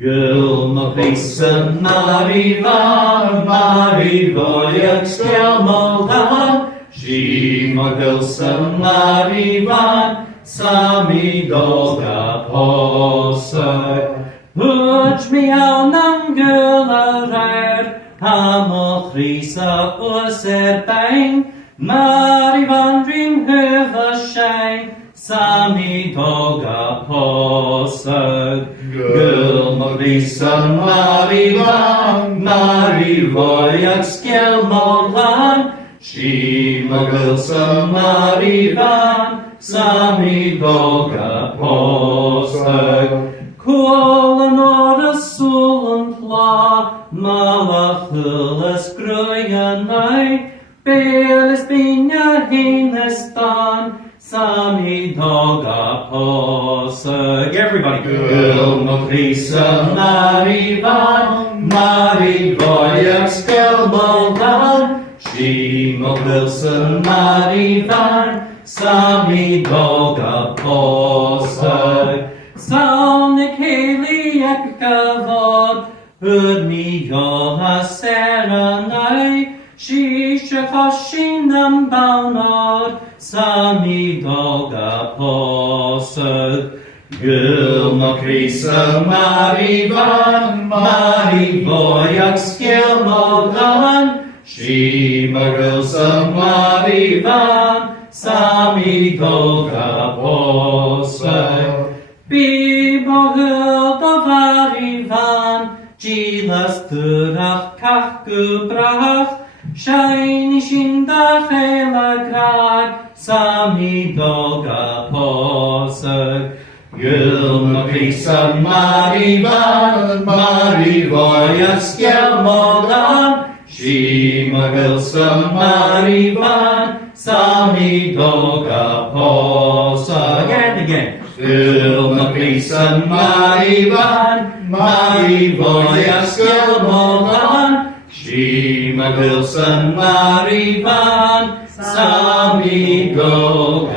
Ghaol-sa Mhàiri Bhàn, Màiri bhòidheach sgeul she Ghaol-sa Mhàiri Bhàn, Sami dóga pòsadh. Thuit me an ghaol a-raoir, chridhe-sa beinn, Mhàiri Bhan sheinn, Sami dóga pòsadh. Ghaol-sa Mhàiri Bhàn, Màiri bhòidheach sgeul she Ghaol-sa Mhàiri Bhàn, Sami dóga pòsadh. Cuailean a sùilean tlàth, gruaidh Beul binne sheinneas Sami dóga pòsadh. Everybody. Ghaol-sa Mhàiri Bhàn, Màiri bhòidheach sgeul she Ghaol-sa Mhàiri Bhàn, Sami dóga pòsadh. Saonig cèilidh gavod, me a seinn, she sheinneas Mhòd, Sami dóga pòsadh. Ghaol-sa Mhàiri Bhàn, Màiri bhòidheach sgeul she Ghaol-sa Mhàiri Bhàn, Sami dóga pòsadh. Beul Mhàiri Bhan, dílas dúrach gruaidh, seinneas cèilidh, Sami dóga pòsadh. Ghaol-sa Mhàiri Bhàn, Màiri bhòidheach sgeul she Ghaol-sa Mhàiri Bhàn, Sami dóga pòsadh. And again. Ghaol-sa Mhàiri Bhàn, Màiri bhòidheach sgeul she Ghaol-sa Mhàiri Bhàn, Sami dóga